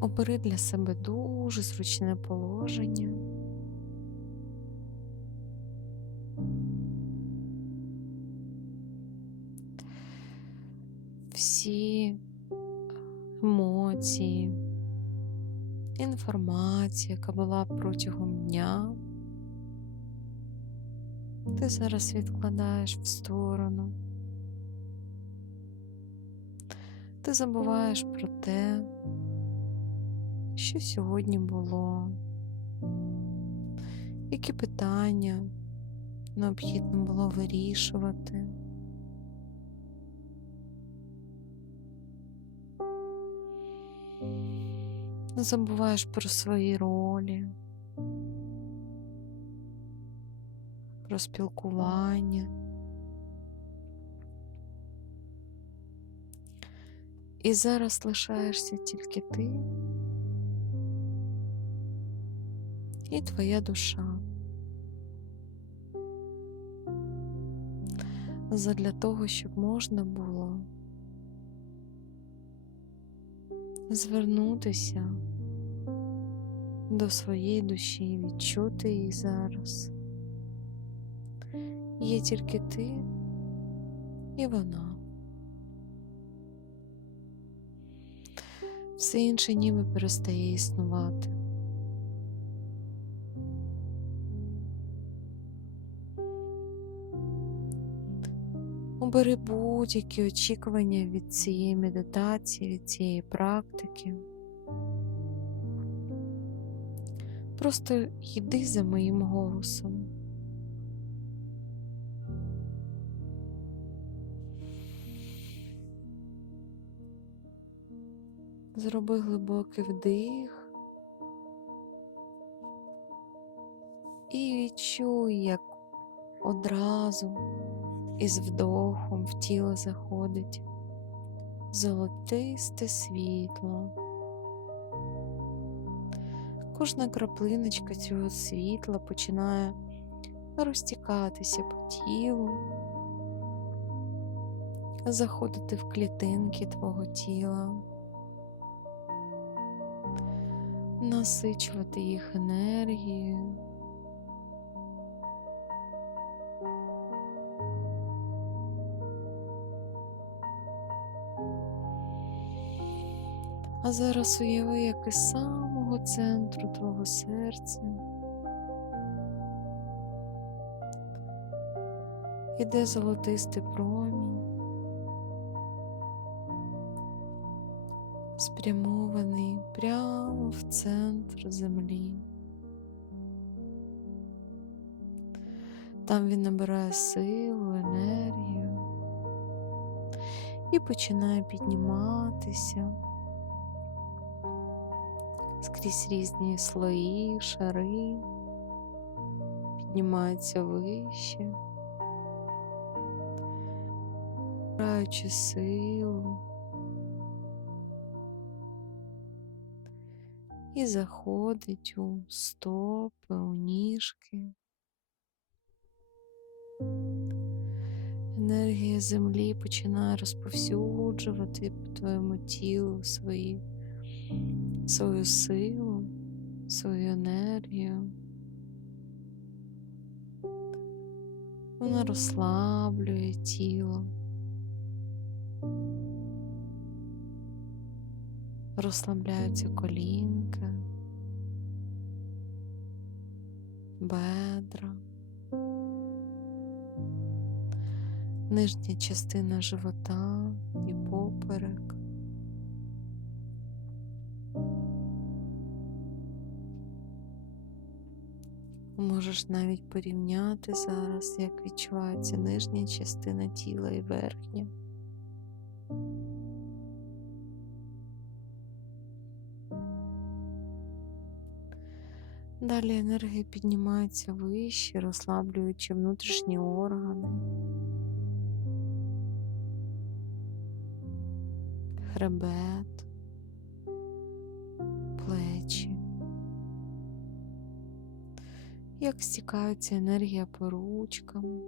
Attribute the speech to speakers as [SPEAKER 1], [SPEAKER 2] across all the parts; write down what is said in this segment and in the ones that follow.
[SPEAKER 1] Обери для себе дуже зручне положення. Всі емоції, інформація, яка була протягом дня, ти зараз відкладаєш в сторону. Ти забуваєш про те, що сьогодні було, які питання необхідно було вирішувати. Не забуваєш про свої ролі, про спілкування. І зараз лишаєшся тільки ти і твоя душа. Задля того, щоб можна було звернутися до своєї душі, відчути її зараз. Є тільки ти і вона. Все інше ніби перестає існувати. Обери будь-які очікування від цієї медитації, від цієї практики. Просто йди за моїм голосом. Зроби глибокий вдих і відчуй, як одразу із вдохом в тіло заходить золотисте світло. Кожна краплиночка цього світла починає розтікатися по тілу, заходити в клітинки твого тіла, насичувати їх енергією. А зараз уяви, як із самого центру твого серця іде золотистий промінь, спрямований прямо в центр землі. Там він набирає силу, енергію і починає підніматися скрізь різні слої, шари, піднімаються вище, набираючи силу і заходить у стопи, у ніжки. Енергія землі починає розповсюджувати по твоєму тілу свої свою силу, свою енергію. Вона розслаблює тіло, розслабляються колінка, бедра, нижня частина живота і поперек. Можеш навіть порівняти зараз, як відчувається нижня частина тіла і верхня. Далі енергія піднімається вище, розслаблюючи внутрішні органи, хребет, як стікається енергія по ручкам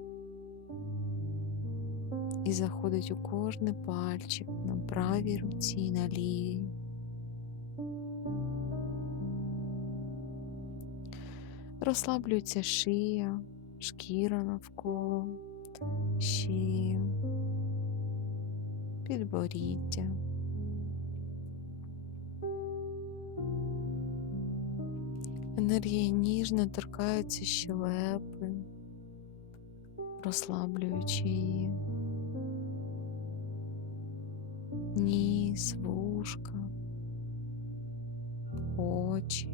[SPEAKER 1] і заходить у кожний пальчик на правій руці, на лівій. Розслаблюється шия, шкіра навколо, шию, підборіддя. Енергія ніжно торкаються щелепи, розслаблюючи її. Ніс, вушка, очі,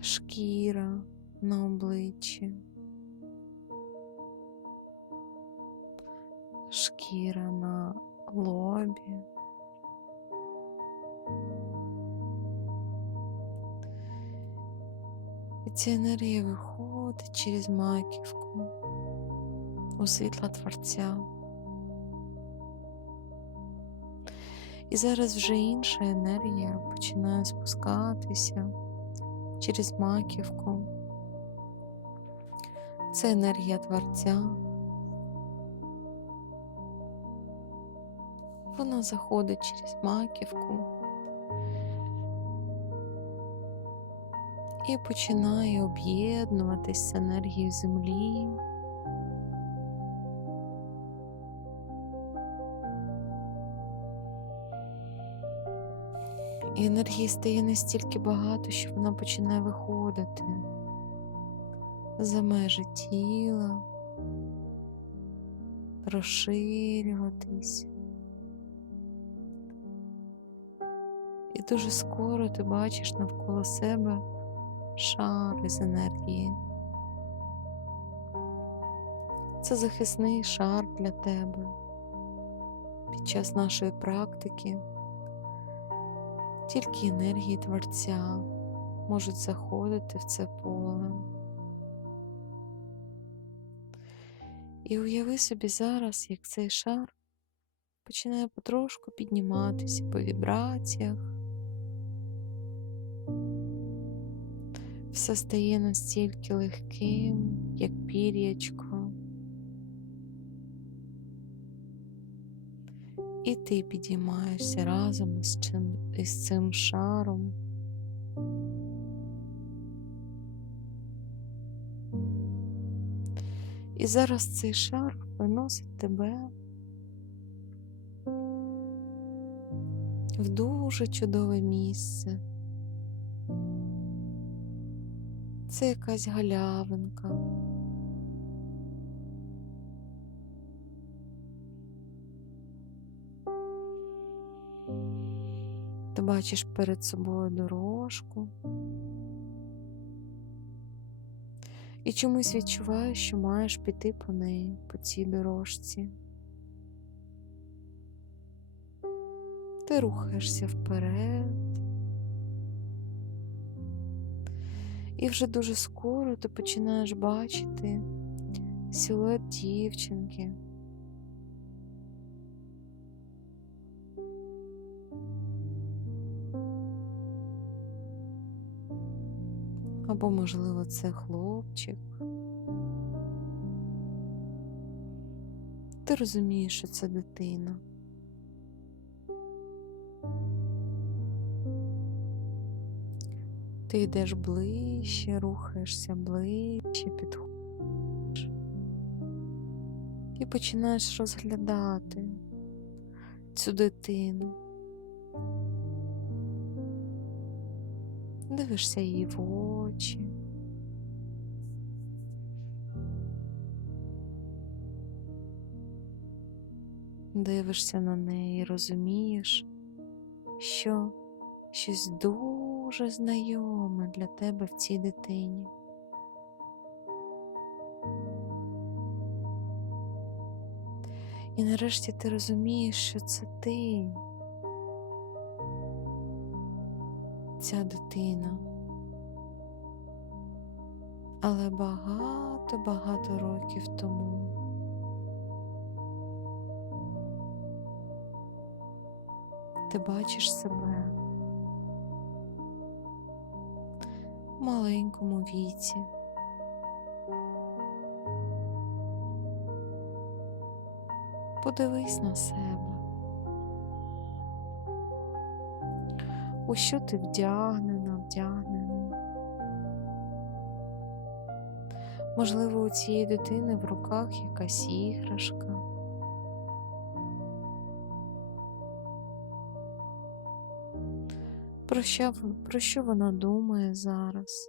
[SPEAKER 1] шкіра на обличчі, І ця енергія виходить через маківку у світла Творця. І зараз вже інша енергія починає спускатися через маківку. Це енергія Творця. Вона заходить через маківку і починає об'єднуватись з енергією землі. І енергії стає настільки багато, що вона починає виходити за межі тіла, розширюватись. І дуже скоро ти бачиш навколо себе шар із енергії. Це захисний шар для тебе під час нашої практики. Тільки енергії Творця можуть заходити в це поле. І уяви собі зараз, як цей шар починає потрошку підніматися по вібраціях. Все стає настільки легким, як пір'ячко. І ти підіймаєшся разом із цим, із цим шаром. І зараз цей шар виносить тебе в дуже чудове місце. Це якась галявинка. Ти бачиш перед собою дорожку і чомусь відчуваєш, що маєш піти по неї, по цій дорожці. Ти рухаєшся вперед. І вже дуже скоро ти починаєш бачити силует дівчинки. Або, можливо, це хлопчик. Ти розумієш, що це дитина. Ти йдеш ближче, рухаєшся ближче, підходиш і починаєш розглядати цю дитину. Дивишся її в очі. Дивишся на неї розумієш, що щось дуже знайоме для тебе в цій дитині. І нарешті ти розумієш, що це ти, ця дитина. Але багато-багато років тому. Ти бачиш себе маленькому віці. Подивись на себе. у що ти вдягнена, вдягнений. Можливо, у цієї дитини в руках якась іграшка. Про що, про що вона думає зараз?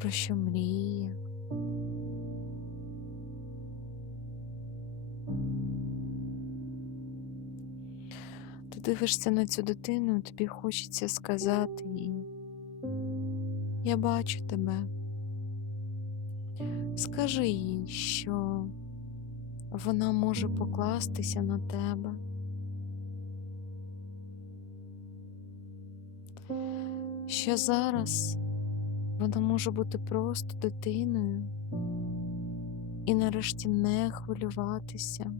[SPEAKER 1] Про що мріє? Ти дивишся на цю дитину, тобі хочеться сказати їй. Я бачу тебе. Скажи їй, що вона може покластися на тебе. Що зараз вона може бути просто дитиною і нарешті не хвилюватися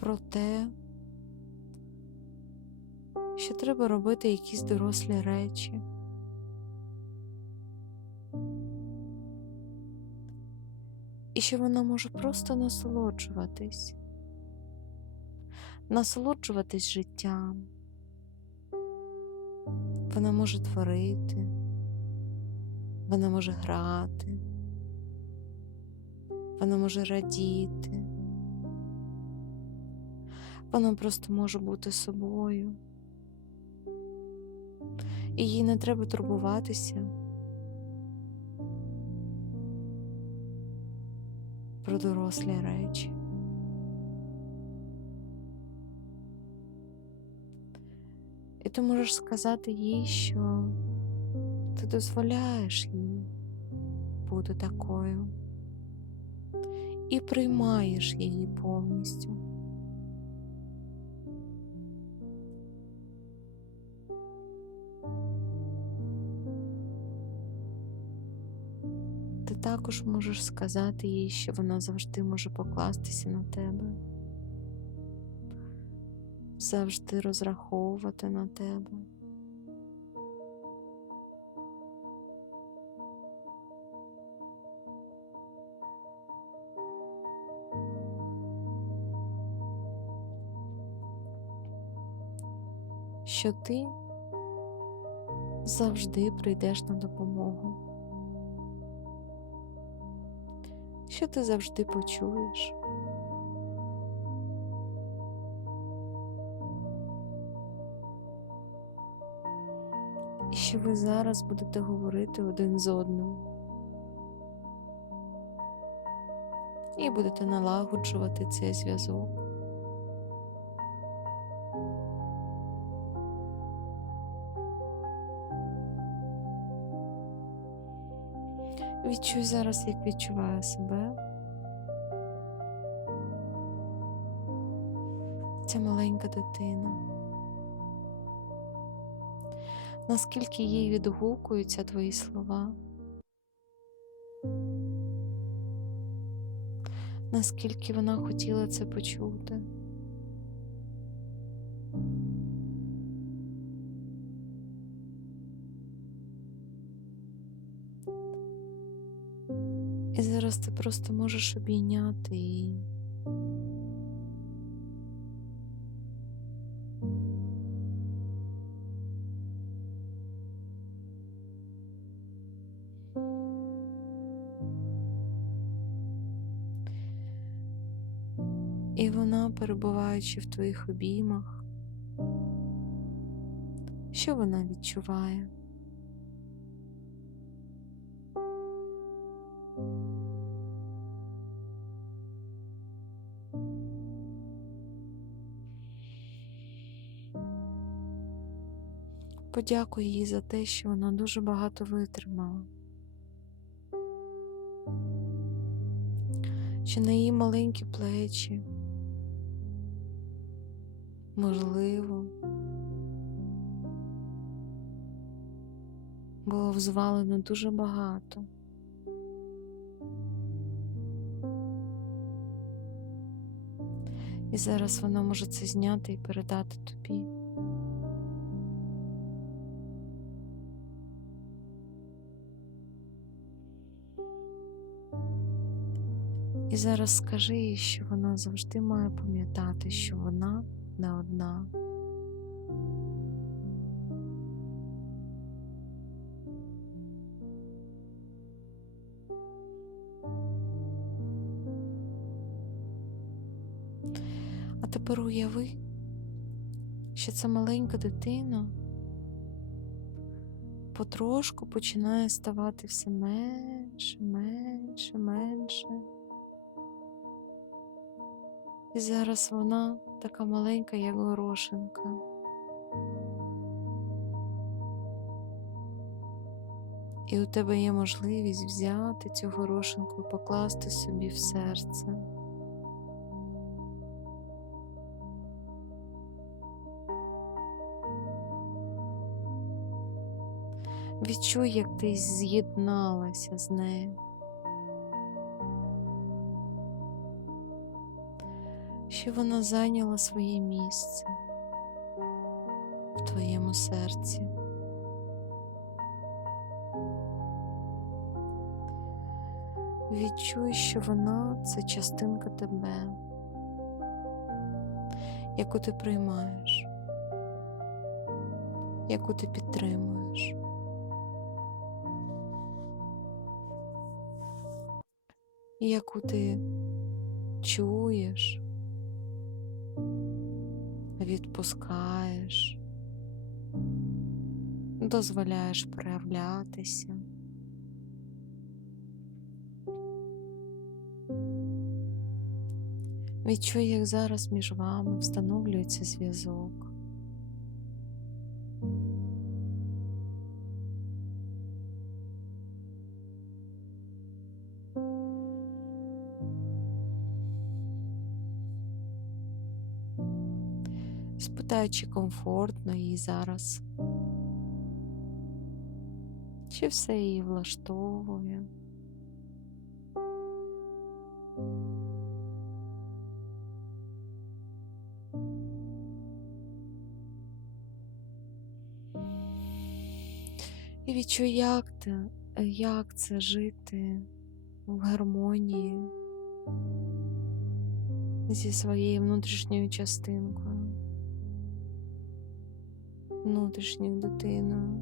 [SPEAKER 1] про те, що треба робити якісь дорослі речі. І що вона може просто насолоджуватись, насолоджуватись життям. Вона може творити, вона може грати, вона може радіти, вона просто може бути собою. І їй не треба турбуватися про дорослі речі. І ти можеш сказати їй, що ти дозволяєш їй бути такою і приймаєш її повністю. Ти також можеш сказати їй, що вона завжди може покластися на тебе, завжди розраховувати на тебе. Що ти завжди прийдеш на допомогу. що ти завжди почуєш. Що ви зараз будете говорити один з одним. І будете налагоджувати цей зв'язок. Відчуй зараз, як відчуває себе. Ця маленька дитина. Наскільки їй відгукуються твої слова? Наскільки вона хотіла це почути? І зараз ти просто можеш обійняти її. Перебуваючи в твоїх обіймах, що вона відчуває? Подякуй їй за те, що вона дуже багато витримала. Що на її маленькі плечі, можливо, було взвалено дуже багато. І зараз вона може це зняти і передати тобі. І зараз скажи їй, що вона завжди має пам'ятати, що вона не одна. А тепер уяви, що ця маленька дитина потрошку починає ставати все менше, менше, менше. І зараз вона така маленька, як горошинка. І у тебе є можливість взяти цю горошинку і покласти собі в серце. Відчуй, як ти з'єдналася з нею. Що вона зайняла своє місце в твоєму серці. Відчуй, що вона це частинка тебе, яку ти приймаєш, яку ти підтримуєш. яку ти чуєш, відпускаєш, дозволяєш проявлятися. Відчуй, як зараз між вами встановлюється зв'язок. Спитай, чи комфортно їй зараз, чи все її влаштовує. І відчуй, як, те, як це жити в гармонії зі своєю внутрішньою частинкою, внутрішньою дитиною.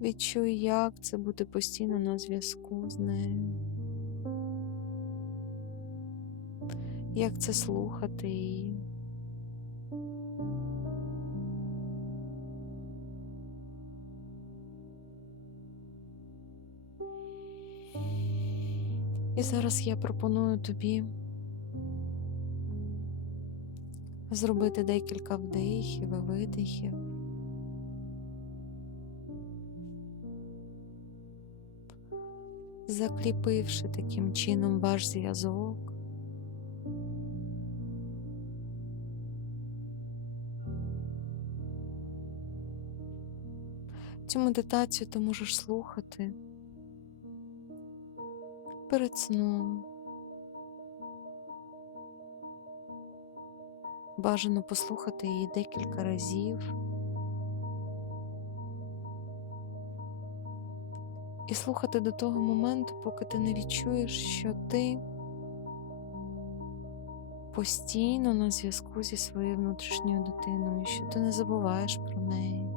[SPEAKER 1] Відчуй, як це бути постійно на зв'язку з нею, як це слухати її. І зараз я пропоную тобі зробити декілька вдихів і видихів. Закліпивши таким чином ваш зв'язок. Цю медитацію ти можеш слухати перед сном. Бажано послухати її декілька разів. І слухати до того моменту, поки ти не відчуєш, що ти постійно на зв'язку зі своєю внутрішньою дитиною, що ти не забуваєш про неї.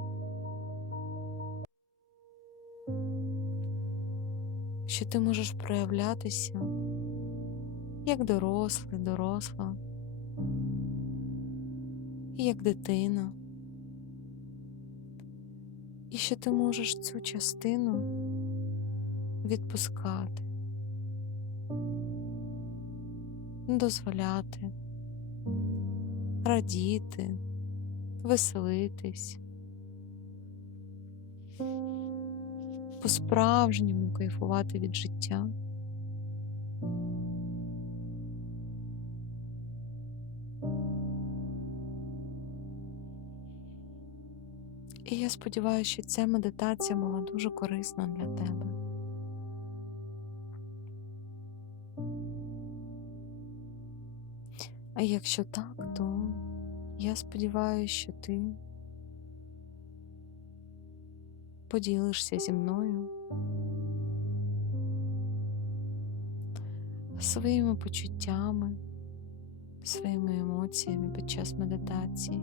[SPEAKER 1] що ти можеш проявлятися як дорослий, доросла, як дитина, і що ти можеш цю частину відпускати, дозволяти, радіти, веселитись. по-справжньому кайфувати від життя. Я сподіваюся, що ця медитація була дуже корисна для тебе. А якщо так, то я сподіваюся, що ти поділишся зі мною своїми почуттями, своїми емоціями під час медитації.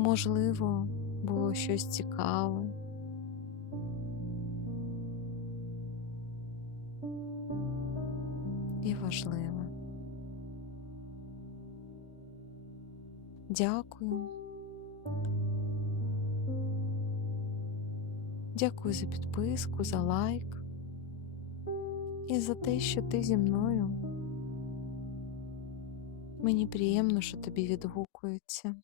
[SPEAKER 1] Можливо, було щось цікаве. І важливе. Дякую. Дякую за підписку, за лайк і за те, що ти зі мною. Мені приємно, що тобі відгукується.